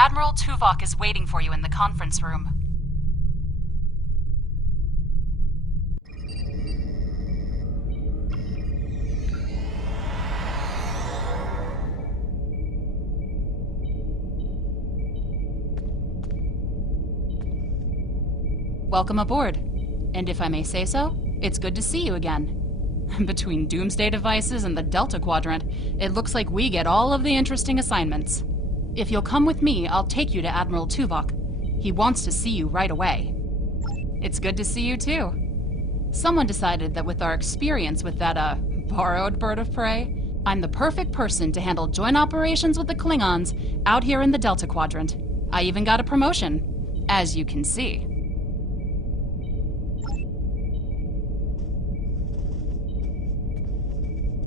Admiral Tuvok is waiting for you in the conference room. Welcome aboard. And if I may say so, it's good to see you again. Between doomsday devices and the Delta Quadrant, it looks like we get all of the interesting assignments. If you'll come with me, I'll take you to Admiral Tuvok. He wants to see you right away. It's good to see you too. Someone decided that with our experience with that, borrowed bird of prey, I'm the perfect person to handle joint operations with the Klingons out here in the Delta Quadrant. I even got a promotion, as you can see.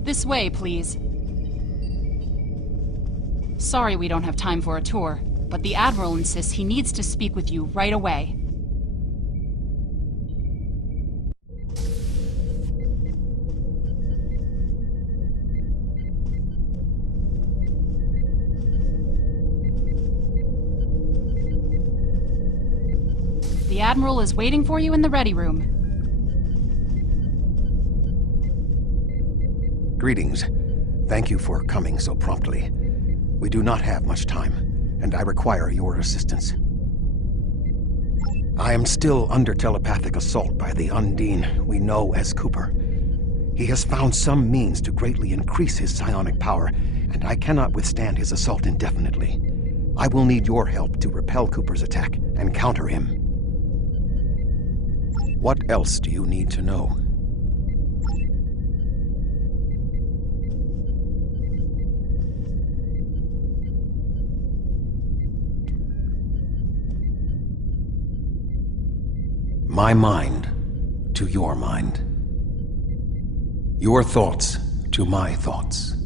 This way, please. Sorry we don't have time for a tour, but the Admiral insists he needs to speak with you right away. The Admiral is waiting for you in the ready room. Greetings. Thank you for coming so promptly. We do not have much time, and I require your assistance. I am still under telepathic assault by the Undine we know as Cooper. He has found some means to greatly increase his psionic power, and I cannot withstand his assault indefinitely. I will need your help to repel Cooper's attack and counter him. What else do you need to know? My mind to your mind. Your thoughts to my thoughts.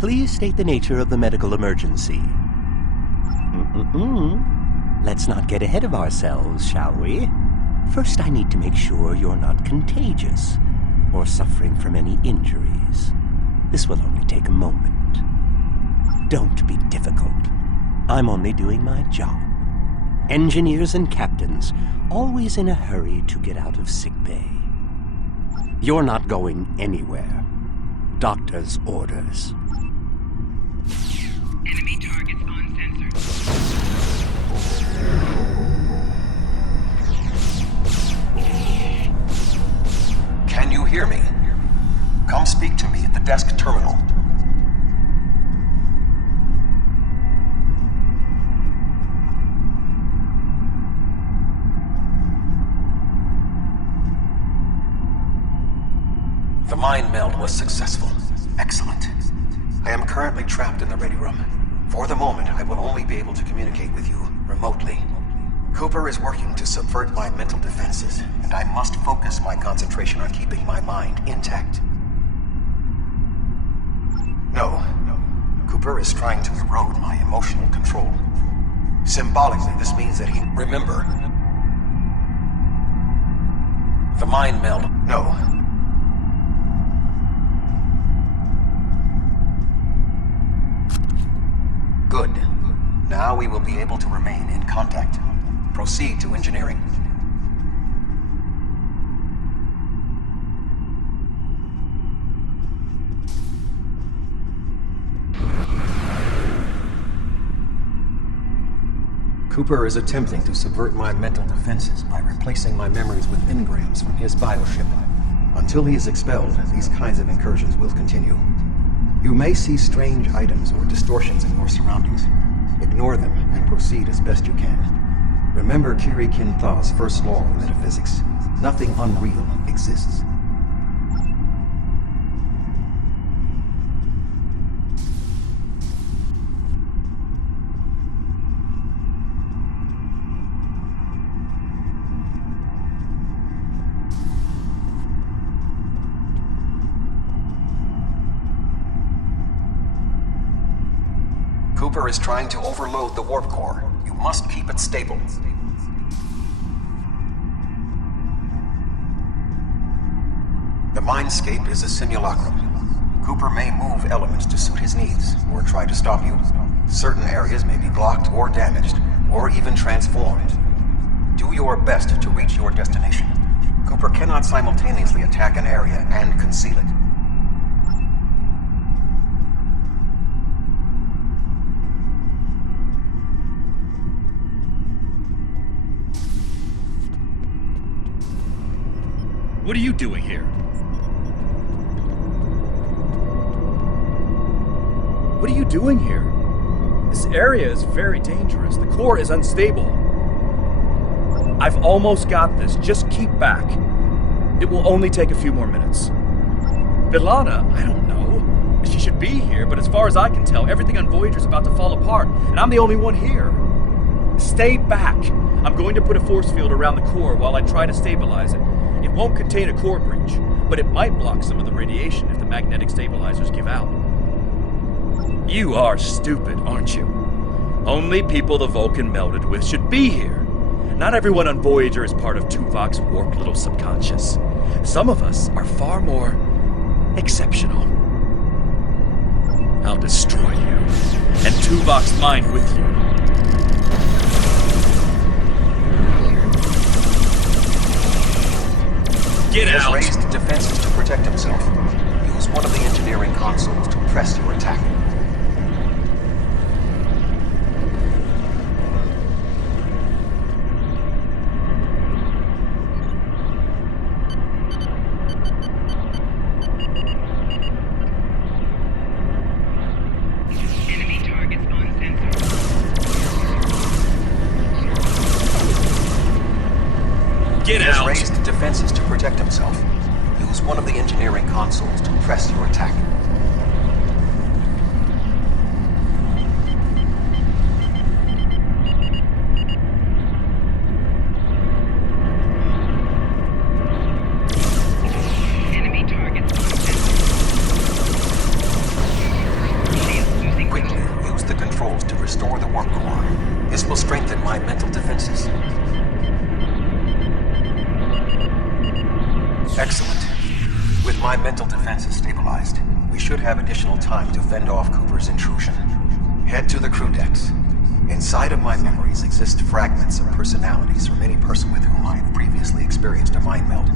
Please state the nature of the medical emergency. Let's not get ahead of ourselves, shall we? First, I need to make sure you're not contagious or suffering from any injuries. This will only take a moment. Don't be difficult. I'm only doing my job. Engineers and captains, always in a hurry to get out of sickbay. You're not going anywhere. Doctor's orders. Enemy targets uncensored. Can you hear me? Come speak to me at the desk terminal. The mind meld was successful. Excellent. I am currently trapped in the ready room. For the moment, I will only be able to communicate with you remotely. Cooper is working to subvert my mental defenses, and I must focus my concentration on keeping my mind intact. No. Cooper is trying to erode my emotional control. Symbolically, this means that he... Remember. The mind meld. No. Good. Now we will be able to remain in contact. Proceed to engineering. Cooper is attempting to subvert my mental defenses by replacing my memories with engrams from his bioship. Until he is expelled, these kinds of incursions will continue. You may see strange items or distortions in your surroundings. Ignore them and proceed as best you can. Remember Kiri Kin Thaw's first law of metaphysics. Nothing unreal exists. Cooper is trying to overload the warp core. You must keep it stable. The Mindscape is a simulacrum. Cooper may move elements to suit his needs, or try to stop you. Certain areas may be blocked or damaged, or even transformed. Do your best to reach your destination. Cooper cannot simultaneously attack an area and conceal it. What are you doing here? What are you doing here? This area is very dangerous. The core is unstable. I've almost got this. Just keep back. It will only take a few more minutes. Bilana, I don't know. She should be here, but as far as I can tell, everything on Voyager is about to fall apart, and I'm the only one here. Stay back. I'm going to put a force field around the core while I try to stabilize it. It won't contain a core breach, but it might block some of the radiation if the magnetic stabilizers give out. You are stupid, aren't you? Only people the Vulcan melded with should be here. Not everyone on Voyager is part of Tuvok's warped little subconscious. Some of us are far more exceptional. I'll destroy you, and Tuvok's mind with you. Get out! He has raised defenses to protect himself. Use one of the engineering consoles to press your attack. Enemy targets on sensor. Get He has out! raised defenses to protect himself. Use one of the engineering consoles to press your attack. Enemy targets on sensor. Shield losing Quickly, control. use the controls to restore the warp core. This will strengthen my mental defenses. Excellent. With my mental defenses stabilized, we should have additional time to fend off Cooper's intrusion. Head to the crew decks. Inside of my memories exist fragments of personalities from any person with whom I have previously experienced a mind meld.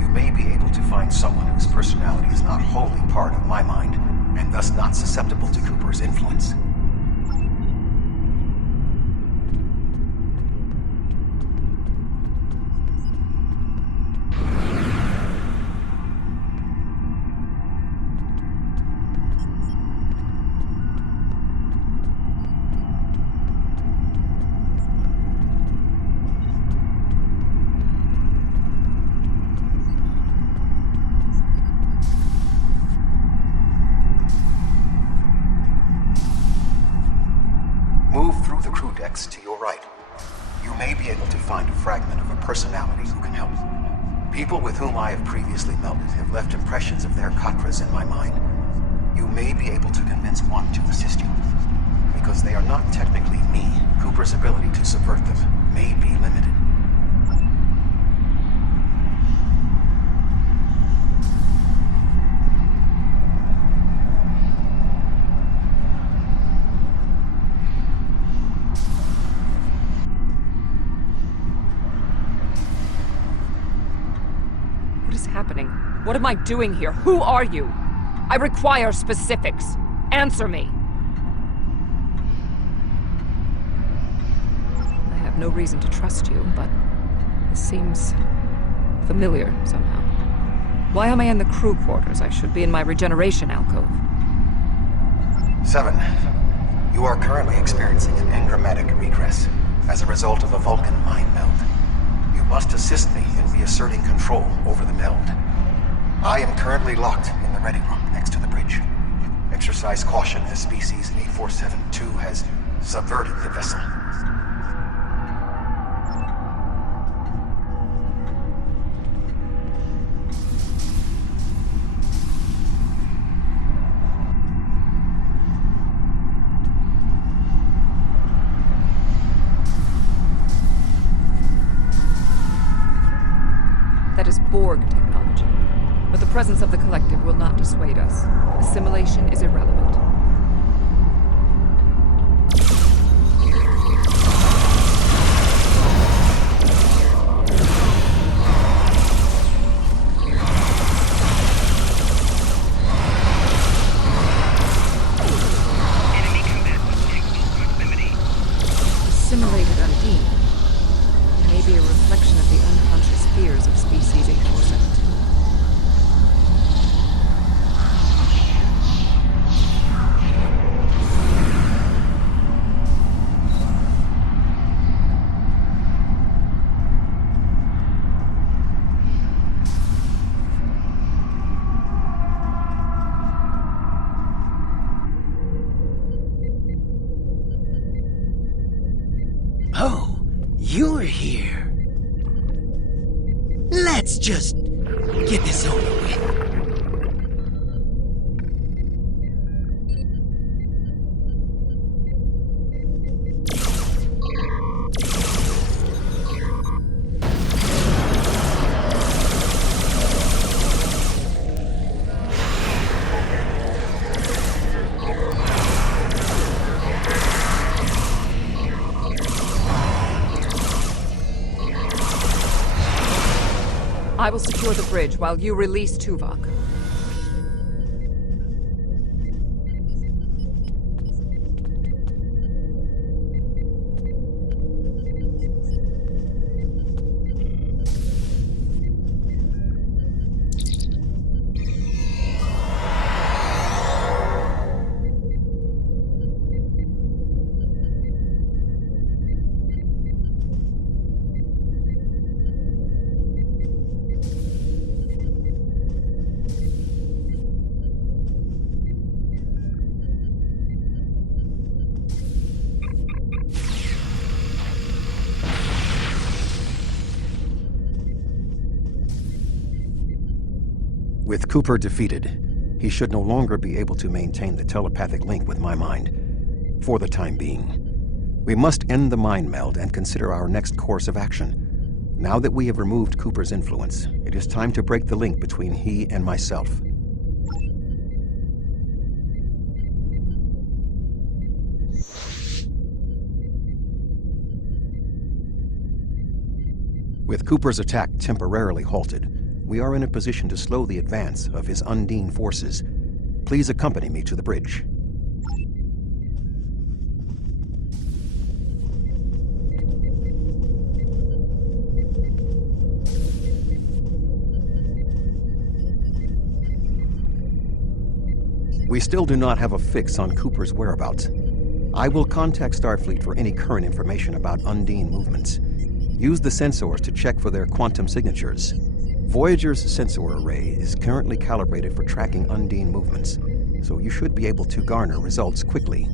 You may be able to find someone whose personality is not wholly part of my mind, and thus not susceptible to Cooper's influence. Move through the crew decks to your right. You may be able to find a fragment of a personality who can help. People with whom I have previously melded have left impressions of their Katras in my mind. You may be able to convince one to assist you. Because they are not technically me, Cooper's ability to subvert them may be limited. What is happening? What am I doing here? Who are you? I require specifics. Answer me. I have no reason to trust you, but this seems familiar somehow. Why am I in the crew quarters? I should be in my regeneration alcove. 7. You are currently experiencing an engrammatic regress as a result of a Vulcan mind meld. You must assist me in reasserting control over the meld. I am currently locked in the ready room next to the bridge. Exercise caution as species 8472 has subverted the vessel. That is Borg technology. But the presence of the Collective will not dissuade us. Assimilation is irrelevant. Enemy combatants in close proximity. Assimilated Undine. It may be a reflection of the unconscious fears of species 8472. Oh, you're here. Let's just get this over with. I will secure the bridge while you release Tuvok. With Cooper defeated, he should no longer be able to maintain the telepathic link with my mind, for the time being. We must end the mind meld and consider our next course of action. Now that we have removed Cooper's influence, it is time to break the link between he and myself. With Cooper's attack temporarily halted, we are in a position to slow the advance of his Undine forces. Please accompany me to the bridge. We still do not have a fix on Cooper's whereabouts. I will contact Starfleet for any current information about Undine movements. Use the sensors to check for their quantum signatures. Voyager's sensor array is currently calibrated for tracking Undine movements, so you should be able to garner results quickly.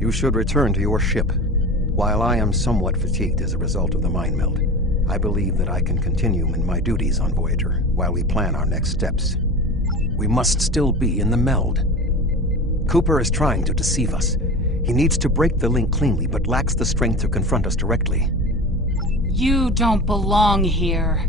You should return to your ship. While I am somewhat fatigued as a result of the mind meld, I believe that I can continue in my duties on Voyager while we plan our next steps. We must still be in the meld. Cooper is trying to deceive us. He needs to break the link cleanly, but lacks the strength to confront us directly. You don't belong here.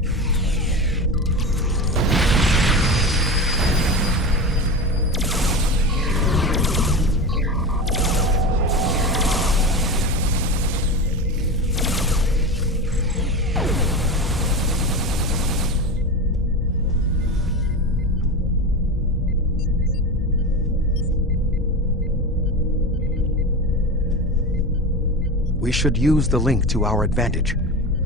We should use the link to our advantage.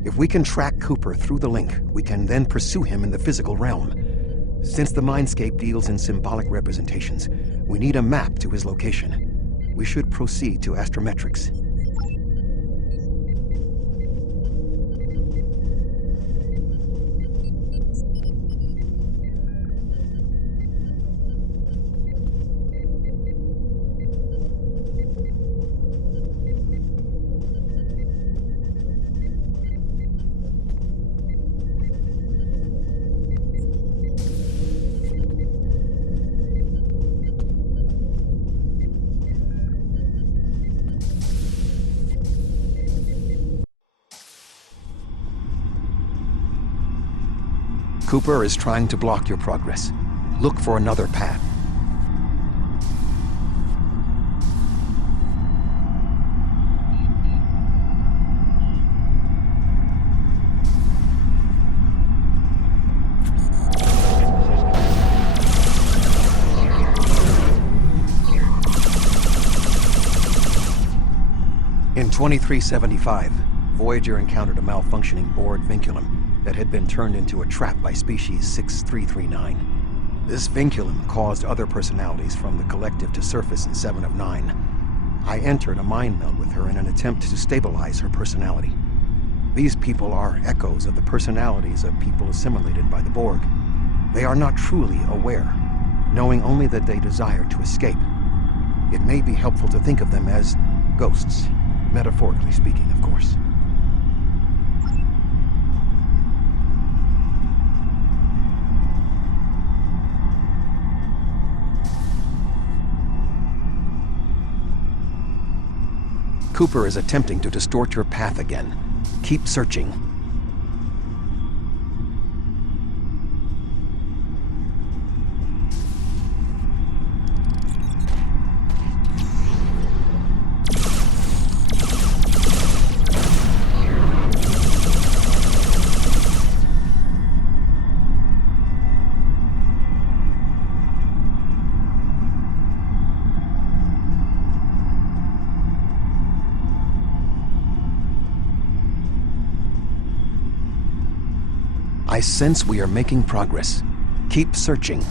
If we can track Cooper through the link, we can then pursue him in the physical realm. Since the Mindscape deals in symbolic representations, we need a map to his location. We should proceed to astrometrics. Cooper is trying to block your progress. Look for another path. In 2375, Voyager encountered a malfunctioning board vinculum that had been turned into a trap by species 6339. This vinculum caused other personalities from the collective to surface in 7 of 9. I entered a mind meld with her in an attempt to stabilize her personality. These people are echoes of the personalities of people assimilated by the Borg. They are not truly aware, knowing only that they desire to escape. It may be helpful to think of them as ghosts, metaphorically speaking, of course. Cooper is attempting to distort your path again. Keep searching. I sense we are making progress. Keep searching.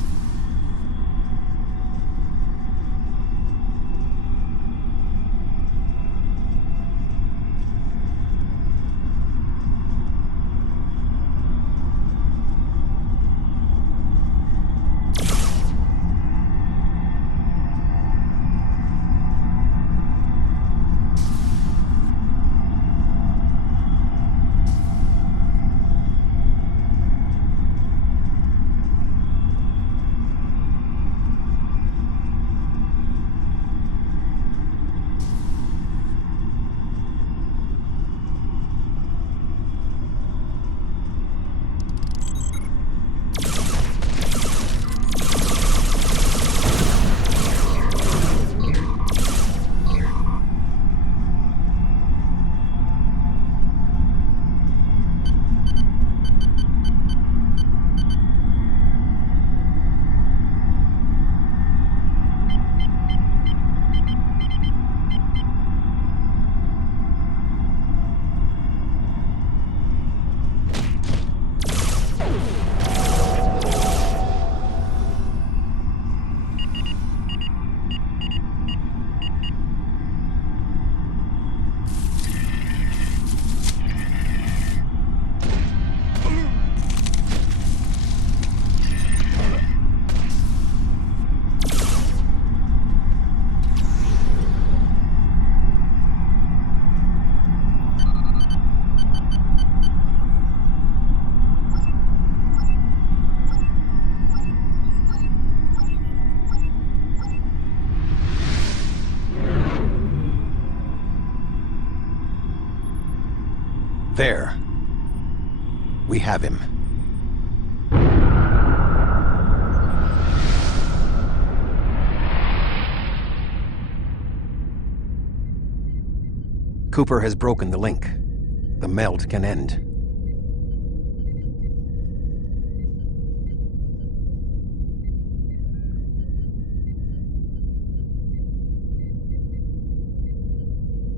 There. We have him. Cooper has broken the link. The meld can end.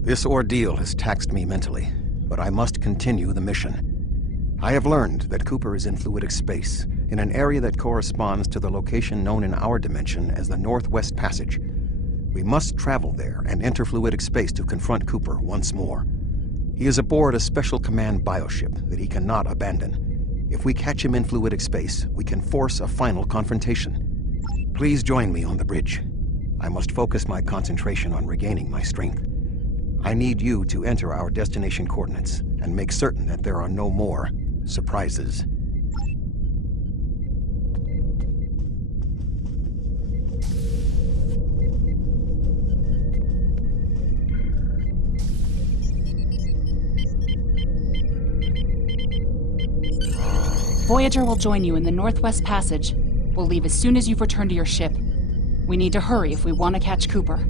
This ordeal has taxed me mentally, but I must continue the mission. I have learned that Cooper is in fluidic space, in an area that corresponds to the location known in our dimension as the Northwest Passage. We must travel there and enter fluidic space to confront Cooper once more. He is aboard a special command bioship that he cannot abandon. If we catch him in fluidic space, we can force a final confrontation. Please join me on the bridge. I must focus my concentration on regaining my strength. I need you to enter our destination coordinates and make certain that there are no more surprises. Voyager will join you in the Northwest Passage. We'll leave as soon as you've returned to your ship. We need to hurry if we want to catch Cooper.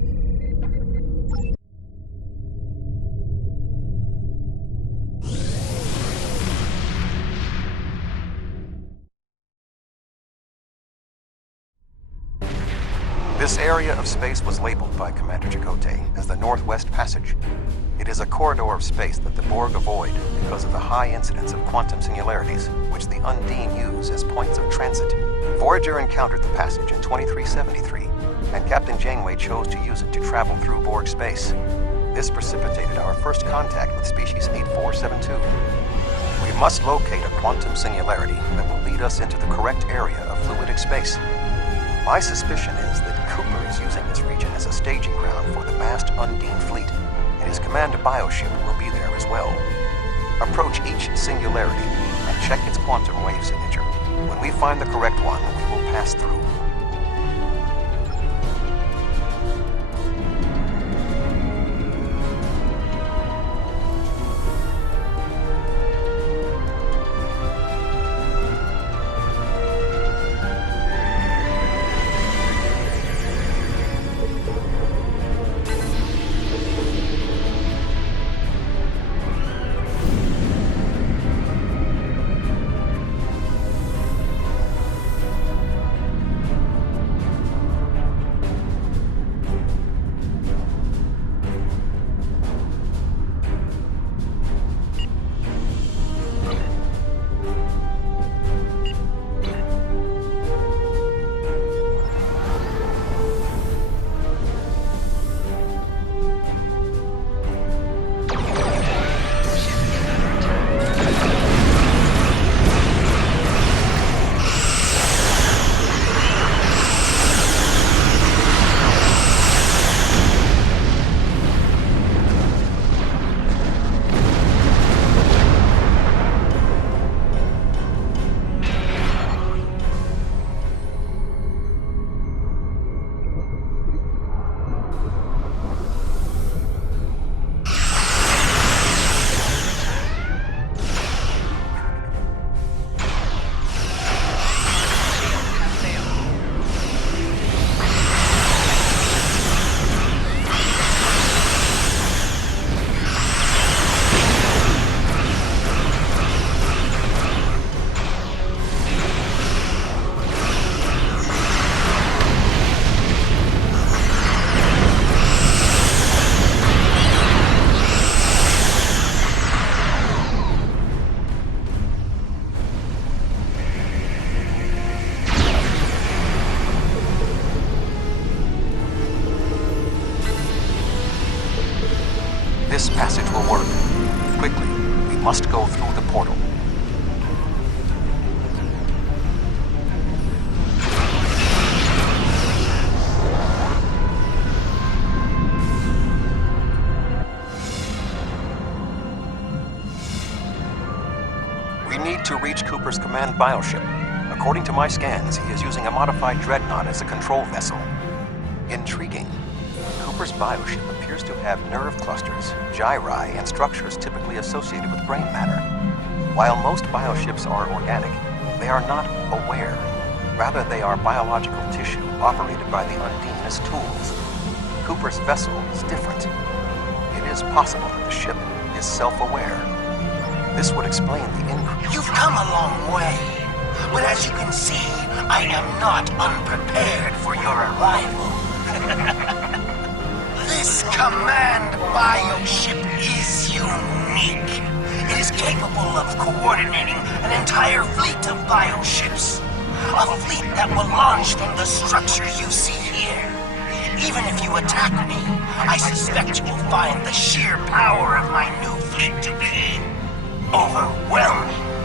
This area of space was labeled by Commander Chakotay as the Northwest Passage. It is a corridor of space that the Borg avoid because of the high incidence of quantum singularities, which the Undine use as points of transit. Voyager encountered the passage in 2373, and Captain Janeway chose to use it to travel through Borg space. This precipitated our first contact with Species 8472. We must locate a quantum singularity that will lead us into the correct area of fluidic space. My suspicion is that Cooper is using this region as a staging ground for the vast Undine fleet, and his command bioship will be there as well. Approach each singularity and check its quantum wave signature. When we find the correct one, we will pass through. This passage will work. Quickly, we must go through the portal. We need to reach Cooper's command bioship. According to my scans, he is using a modified dreadnought as a control vessel. Intriguing. Cooper's bioship appears to have nerve clusters, gyri, and structures typically associated with brain matter. While most bioships are organic, they are not aware. Rather, they are biological tissue operated by the Undine as tools. Cooper's vessel is different. It is possible that the ship is self-aware. This would explain the increase. You've come a long way, but as you can see, I am not unprepared for your arrival. This command bioship is unique. It is capable of coordinating an entire fleet of bioships. A fleet that will launch from the structures you see here. Even if you attack me, I suspect you will find the sheer power of my new fleet to be overwhelming.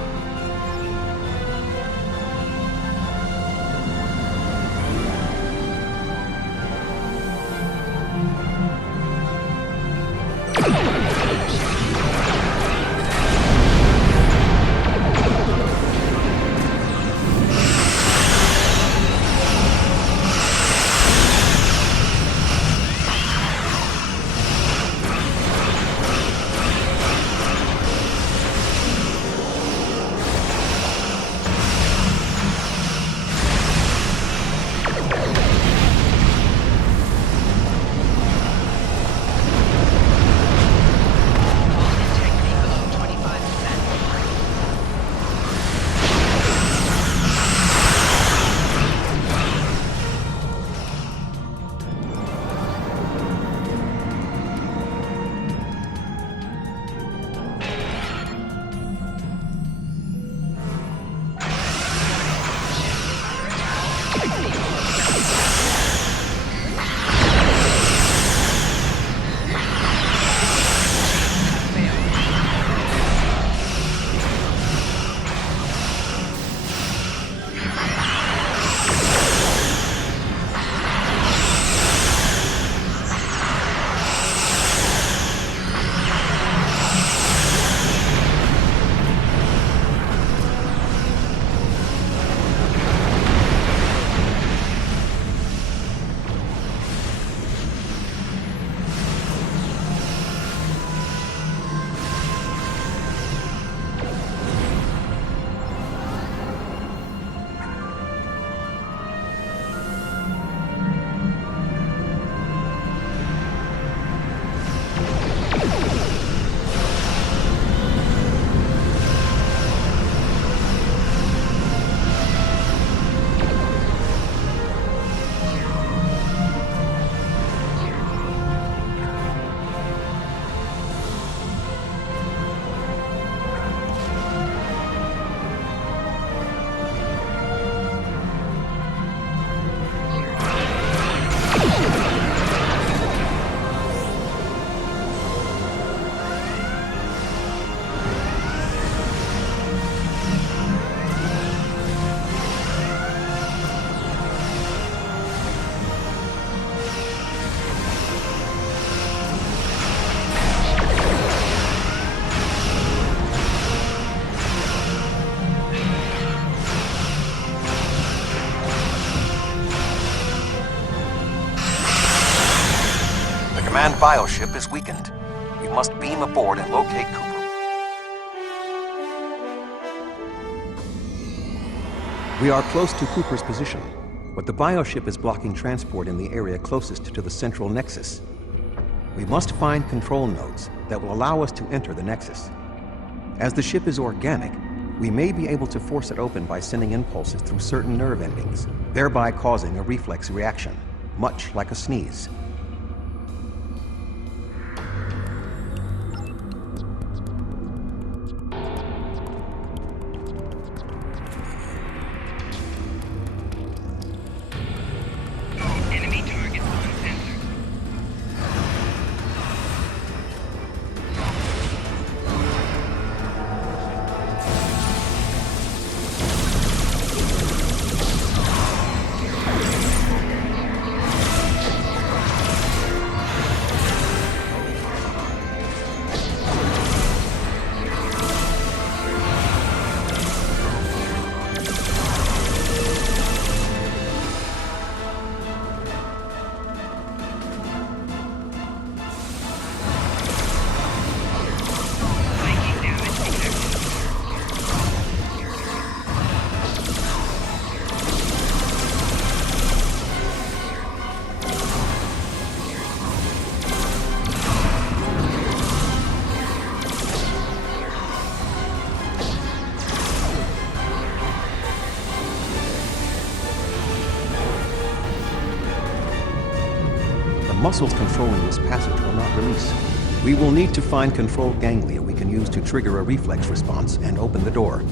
Command bioship is weakened. You must beam aboard and locate Cooper. We are close to Cooper's position, but the bioship is blocking transport in the area closest to the central nexus. We must find control nodes that will allow us to enter the nexus. As the ship is organic, we may be able to force it open by sending impulses through certain nerve endings, thereby causing a reflex reaction, much like a sneeze. Enemy targets uncensored. muscles controlling this passage will not release. We will need to find control ganglia we can use to trigger a reflex response and open the door.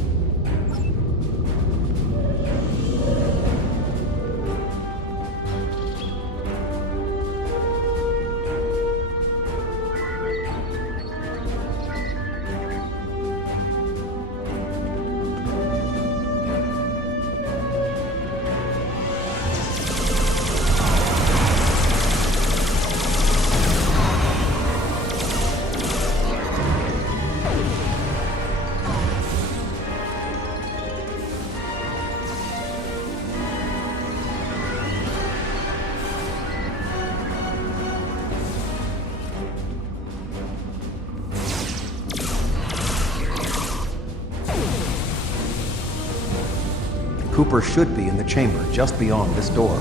Cooper should be in the chamber just beyond this door.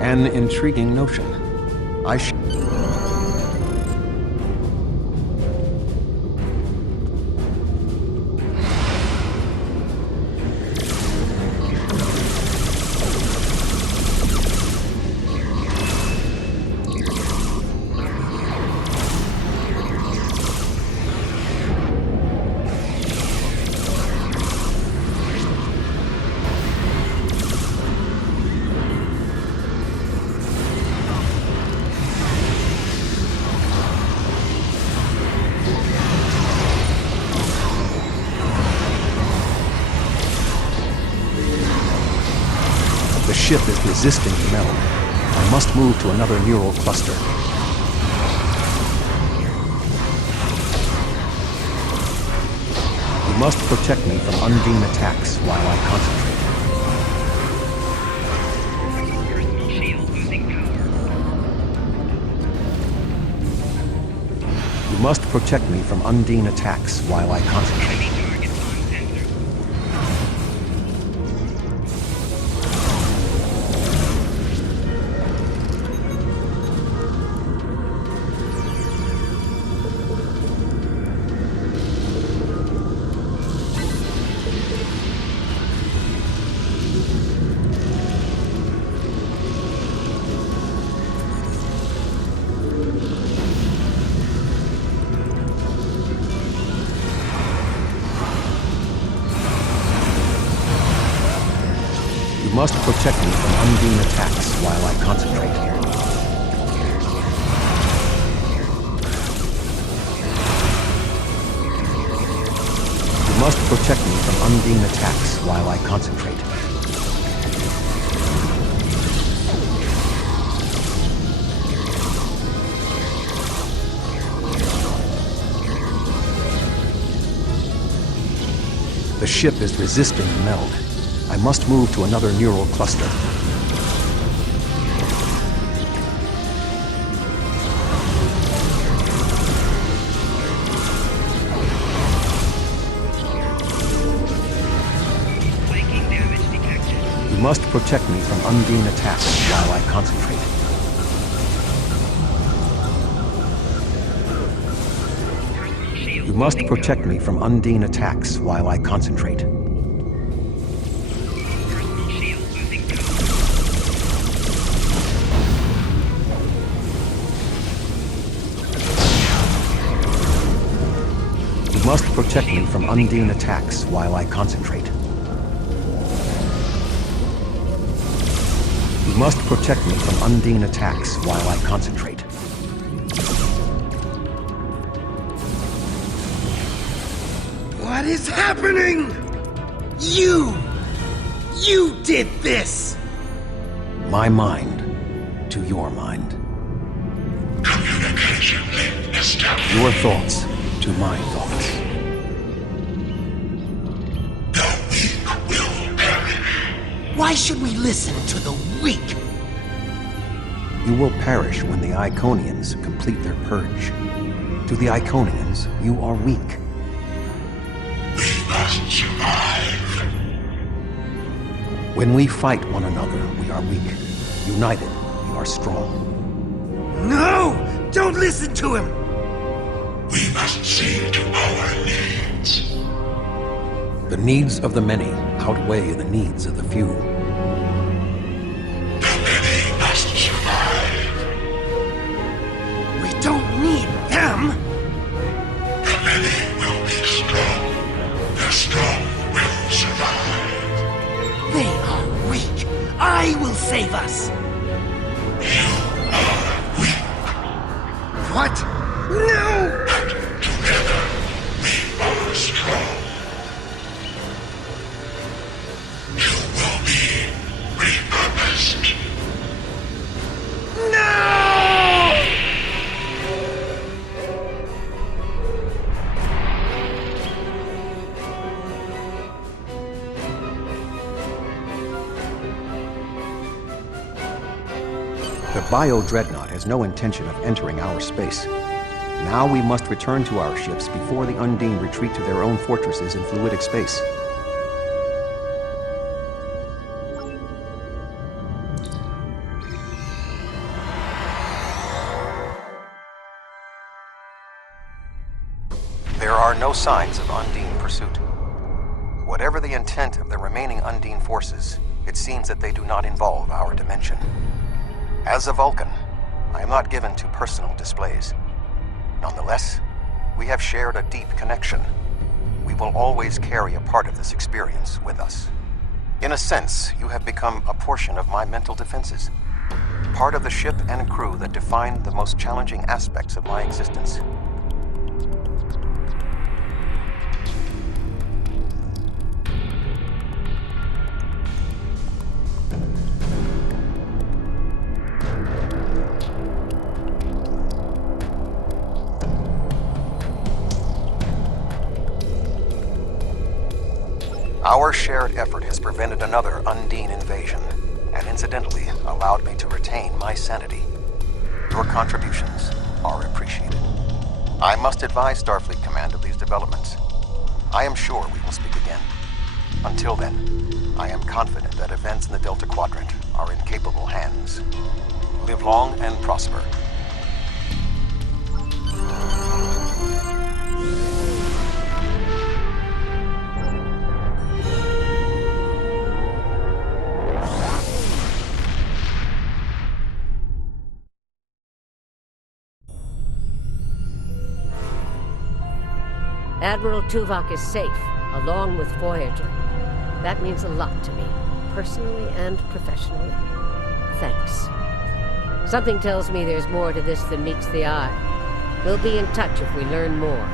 An intriguing notion. The ship is resisting the meld. I must move to another neural cluster. You must protect me from undine attacks while I concentrate. Personal shield losing power. You must protect me from undine attacks while I concentrate. Enemy targets on sensor. You must protect me from undine attacks while I concentrate. You must protect me from undine attacks while I concentrate. The ship is resisting the meld. I must move to another neural cluster. Flanking damage detected. You must protect me from undine attacks while I concentrate. Personal shield You must losing protect power. me from undine attacks while I concentrate. Personal shield losing power. You must protect me from undine attacks while I concentrate. You must protect me from undine attacks while I concentrate. What is happening? You did this! My mind to your mind. Communication link established. Your thoughts to my thoughts. The weak will perish. Why should we listen to the weak? You will perish when the Iconians complete their purge. To the Iconians, you are weak. We must survive. When we fight one another, we are weak. United, we are strong. No! Don't listen to him! We must see to our needs. The needs of the many outweigh the needs of the few. The many must survive. bio-dreadnought has no intention of entering our space. Now we must return to our ships before the Undine retreat to their own fortresses in fluidic space. There are no signs of Undine pursuit. Whatever the intent of the remaining Undine forces, it seems that they do not involve our dimension. As a Vulcan, I am not given to personal displays. Nonetheless, we have shared a deep connection. We will always carry a part of this experience with us. In a sense, you have become a portion of my mental defenses. Part of the ship and crew that define the most challenging aspects of my existence. Our shared effort has prevented another Undine invasion, and incidentally allowed me to retain my sanity. Your contributions are appreciated. I must advise Starfleet Command of these developments. I am sure we will speak again. Until then, I am confident that events in the Delta Quadrant are in capable hands. Live long and prosper. Admiral Tuvok is safe, along with Voyager. That means a lot to me, personally and professionally. Thanks. Something tells me there's more to this than meets the eye. We'll be in touch if we learn more.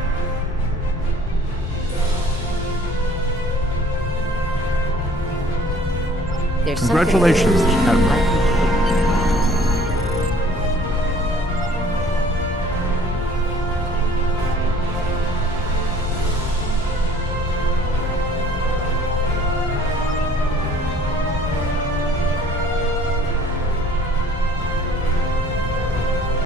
There's Congratulations, something Admiral.